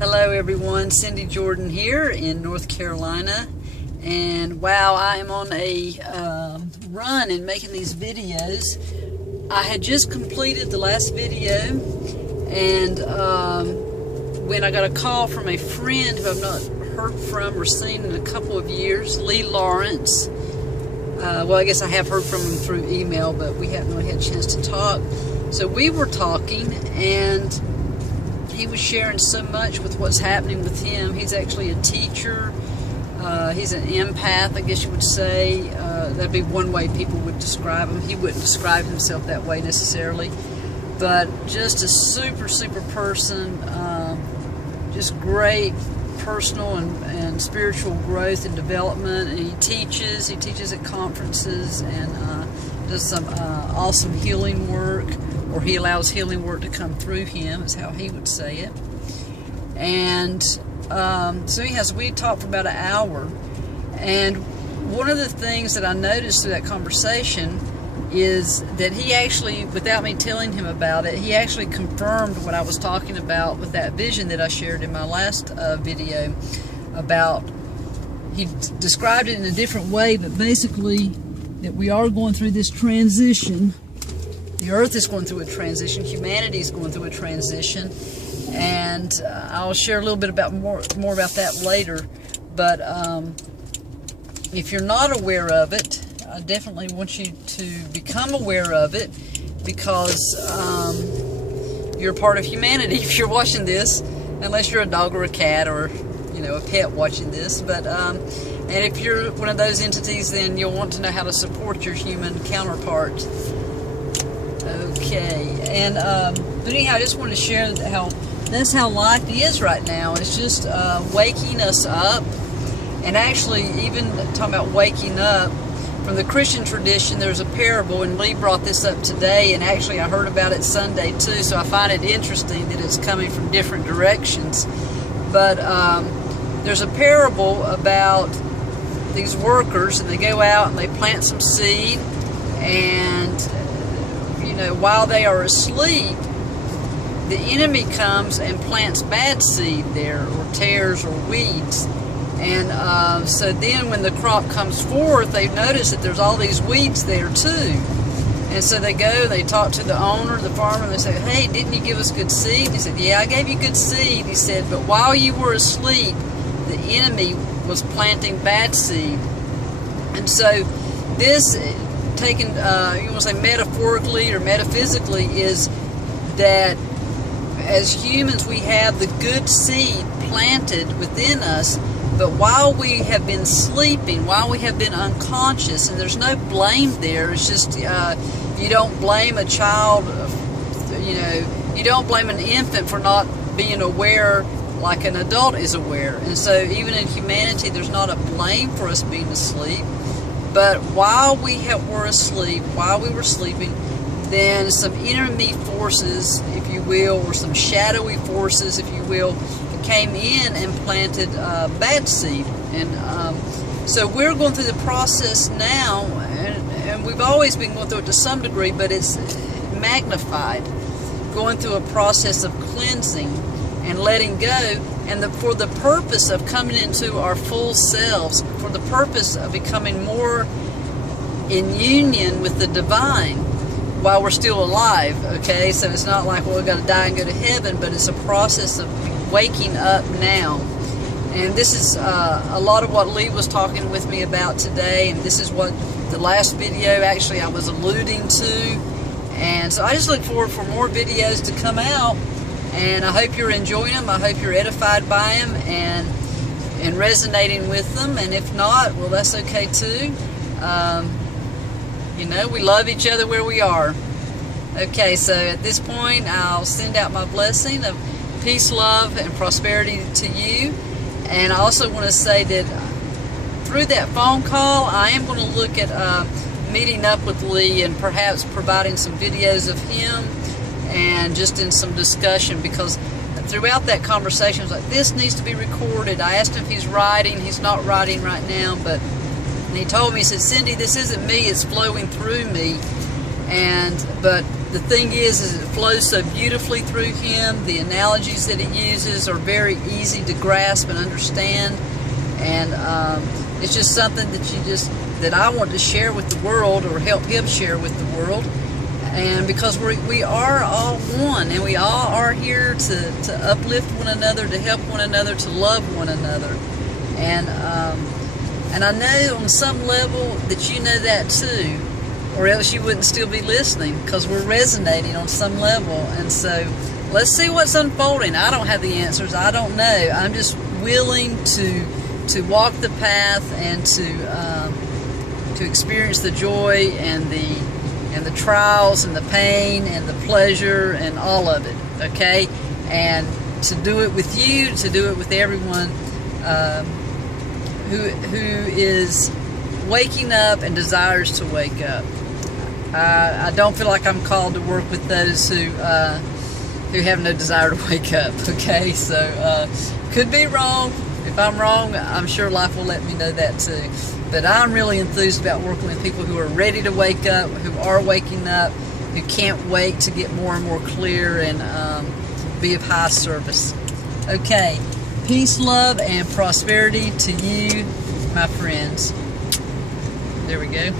Hello everyone, Cindy Jordan here in North Carolina, and wow, I am on a run in making these videos. I had just completed the last video, and when I got a call from a friend who I've not heard from or seen in a couple of years, Lee Lawrence. Well, I guess I have heard from him through email, but we haven't really had a chance to talk. So we were talking, and he was sharing so much with what's happening with him. He's actually a teacher. He's an empath, I guess you would say. That'd be one way people would describe him. He wouldn't describe himself that way necessarily. But just a super person. Just great personal and spiritual growth and development. And he teaches at conferences and does some awesome healing work. Or he allows healing work to come through him, is how he would say it. And so we talked for about an hour. And one of the things that I noticed through that conversation is that he actually, without me telling him about it, he actually confirmed what I was talking about with that vision that I shared in my last video about, he described it in a different way, but basically that we are going through this transition. The earth is going through a transition. Humanity is going through a transition, and I'll share a little bit about more about that later. But if you're not aware of it, I definitely want you to become aware of it, because you're a part of humanity if you're watching this, unless you're a dog or a cat or a pet watching this. But and if you're one of those entities, then you'll want to know how to support your human counterpart. Okay, and but anyhow, I just want to share that's how life is right now. It's just waking us up. And actually, even talking about waking up, from the Christian tradition, there's a parable, and Lee brought this up today, and actually I heard about it Sunday too, so I find it interesting that it's coming from different directions. But there's a parable about these workers, and they go out and they plant some seed, and while they are asleep, the enemy comes and plants bad seed there, or tares or weeds. And so then when the crop comes forth, they notice that there's all these weeds there too. And so they go, they talk to the owner, the farmer, and they say, "Hey, didn't you give us good seed?" He said, "Yeah, I gave you good seed." He said, "But while you were asleep, the enemy was planting bad seed." And so this, taken, you want to say metaphorically or metaphysically, is that as humans we have the good seed planted within us, but while we have been sleeping, while we have been unconscious, and there's no blame there, it's just you don't blame a child, you don't blame an infant for not being aware like an adult is aware. And so even in humanity, there's not a blame for us being asleep. But while we were asleep, while we were sleeping, then some enemy forces, if you will, or some shadowy forces, if you will, came in and planted bad seed. And so we're going through the process now, and we've always been going through it to some degree, but it's magnified, going through a process of cleansing and letting go, and for the purpose of coming into our full selves, for the purpose of becoming more in union with the divine while we're still alive. Okay, so it's not like, well, we've got to die and go to heaven, but it's a process of waking up now. And this is a lot of what Lee was talking with me about today, and this is what the last video actually I was alluding to. And so I just look forward for more videos to come out, and I hope you're enjoying them. I hope you're edified by them and resonating with them. And if not, well, that's okay too. We love each other where we are. Okay, so at this point, I'll send out my blessing of peace, love, and prosperity to you. And I also want to say that through that phone call, I am going to look at meeting up with Lee and perhaps providing some videos of him and just in some discussion, because throughout that conversation, I was like, this needs to be recorded. I asked him if he's writing. He's not writing right now, but he told me, he said, "Cindy, this isn't me, it's flowing through me." But the thing is it flows so beautifully through him. The analogies that he uses are very easy to grasp and understand, and it's just something that I want to share with the world, or help him share with the world. And because we are all one, and we all are here to uplift one another, to help one another, to love one another. And I know on some level that you know that too, or else you wouldn't still be listening, because we're resonating on some level. And so let's see what's unfolding. I don't have the answers. I don't know. I'm just willing to walk the path and to experience the joy and the trials and the pain and the pleasure and all of it, okay? And to do it with you, to do it with everyone who is waking up and desires to wake up. I don't feel like I'm called to work with those who have no desire to wake up, okay? So could be wrong. If I'm wrong, I'm sure life will let me know that too. But I'm really enthused about working with people who are ready to wake up, who are waking up, who can't wait to get more and more clear and be of high service. Okay, peace, love, and prosperity to you, my friends. There we go.